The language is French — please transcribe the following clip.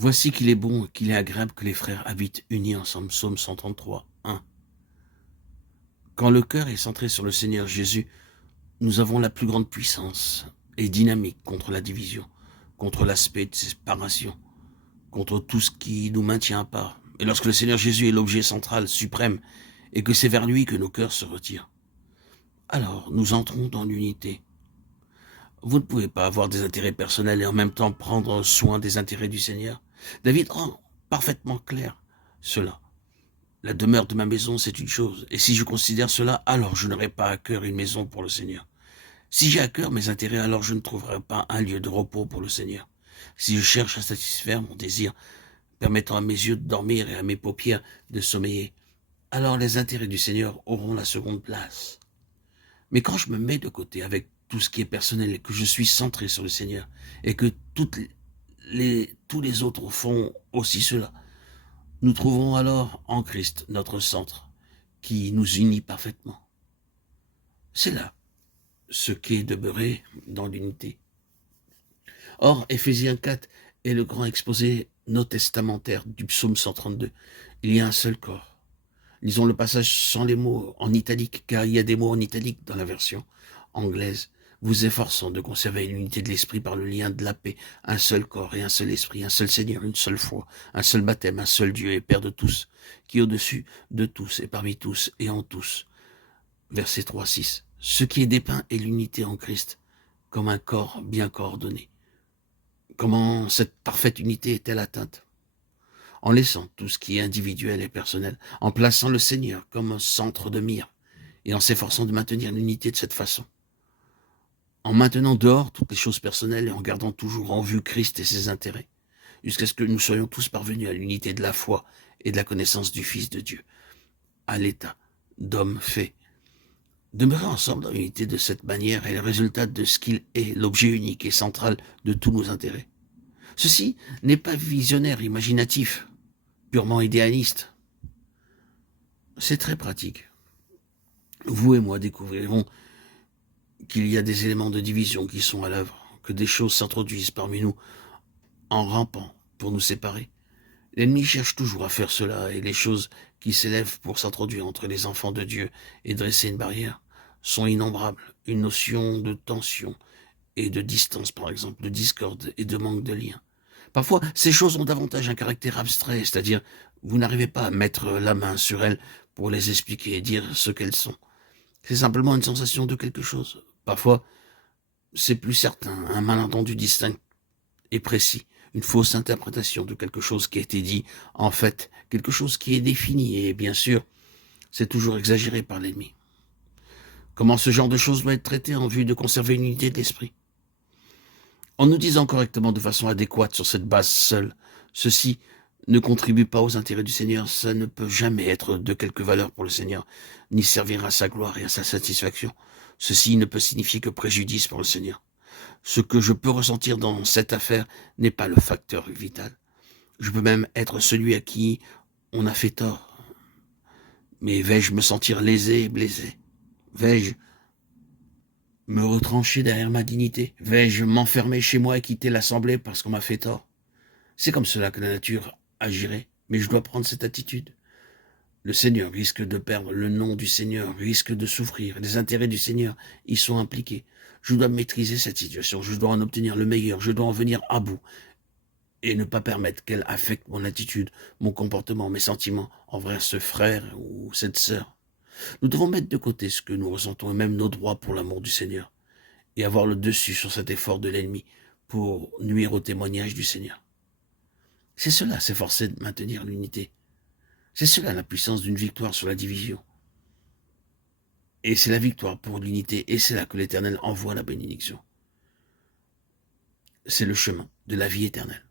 Voici qu'il est bon et qu'il est agréable que les frères habitent unis ensemble. Psaume 133, 1. Quand le cœur est centré sur le Seigneur Jésus, nous avons la plus grande puissance et dynamique contre la division, contre l'aspect de séparation, contre tout ce qui nous maintient à part. Et lorsque le Seigneur Jésus est l'objet central, suprême, et que c'est vers lui que nos cœurs se retirent, alors nous entrons dans l'unité. Vous ne pouvez pas avoir des intérêts personnels et en même temps prendre soin des intérêts du Seigneur. David rend parfaitement clair cela. La demeure de ma maison, c'est une chose, et si je considère cela, alors je n'aurai pas à cœur une maison pour le Seigneur. Si j'ai à cœur mes intérêts, alors je ne trouverai pas un lieu de repos pour le Seigneur. Si je cherche à satisfaire mon désir, permettant à mes yeux de dormir et à mes paupières de sommeiller, alors les intérêts du Seigneur auront la seconde place. Mais quand je me mets de côté avec tout ce qui est personnel et que je suis centré sur le Seigneur et que tous les autres font aussi cela, nous trouverons alors en Christ notre centre qui nous unit parfaitement. C'est là ce qu'est demeurer dans l'unité. Or, Éphésiens 4 est le grand exposé no-testamentaire du psaume 132. Il y a un seul corps. Lisons le passage sans les mots en italique, car il y a des mots en italique dans la version anglaise. Vous efforçant de conserver l'unité de l'esprit par le lien de la paix, un seul corps et un seul esprit, un seul Seigneur, une seule foi, un seul baptême, un seul Dieu et Père de tous, qui est au-dessus de tous et parmi tous et en tous. Verset 3-6. Ce qui est dépeint est l'unité en Christ, comme un corps bien coordonné. Comment cette parfaite unité est-elle atteinte? En laissant tout ce qui est individuel et personnel, en plaçant le Seigneur comme un centre de mire, et en s'efforçant de maintenir l'unité de cette façon. En maintenant dehors toutes les choses personnelles et en gardant toujours en vue Christ et ses intérêts, jusqu'à ce que nous soyons tous parvenus à l'unité de la foi et de la connaissance du Fils de Dieu, à l'état d'homme fait. Demeurer ensemble dans l'unité de cette manière est le résultat de ce qu'il est, l'objet unique et central de tous nos intérêts. Ceci n'est pas visionnaire, imaginatif, purement idéaliste. C'est très pratique. Vous et moi découvrirons qu'il y a des éléments de division qui sont à l'œuvre, que des choses s'introduisent parmi nous en rampant pour nous séparer. L'ennemi cherche toujours à faire cela, et les choses qui s'élèvent pour s'introduire entre les enfants de Dieu et dresser une barrière sont innombrables. Une notion de tension et de distance, par exemple, de discorde et de manque de lien. Parfois, ces choses ont davantage un caractère abstrait, c'est-à-dire vous n'arrivez pas à mettre la main sur elles pour les expliquer et dire ce qu'elles sont. C'est simplement une sensation de quelque chose. Parfois, c'est plus certain, un malentendu distinct et précis, une fausse interprétation de quelque chose qui a été dit, en fait, quelque chose qui est défini, et bien sûr, c'est toujours exagéré par l'ennemi. Comment ce genre de choses doit être traité en vue de conserver une unité de l'esprit? En nous disant correctement de façon adéquate sur cette base seule, ceci ne contribue pas aux intérêts du Seigneur, ça ne peut jamais être de quelque valeur pour le Seigneur, ni servir à sa gloire et à sa satisfaction. Ceci ne peut signifier que préjudice pour le Seigneur. Ce que je peux ressentir dans cette affaire n'est pas le facteur vital. Je peux même être celui à qui on a fait tort. Mais vais-je me sentir lésé et blessé? Vais-je me retrancher derrière ma dignité? Vais-je m'enfermer chez moi et quitter l'assemblée parce qu'on m'a fait tort? C'est comme cela que la nature agirait, mais je dois prendre cette attitude. Le Seigneur risque de perdre, le nom du Seigneur risque de souffrir, les intérêts du Seigneur y sont impliqués. Je dois maîtriser cette situation, je dois en obtenir le meilleur, je dois en venir à bout et ne pas permettre qu'elle affecte mon attitude, mon comportement, mes sentiments envers ce frère ou cette sœur. Nous devons mettre de côté ce que nous ressentons et même nos droits pour l'amour du Seigneur et avoir le dessus sur cet effort de l'ennemi pour nuire au témoignage du Seigneur. C'est cela, s'efforcer de maintenir l'unité. C'est cela la puissance d'une victoire sur la division. Et c'est la victoire pour l'unité, et c'est là que l'Éternel envoie la bénédiction. C'est le chemin de la vie éternelle.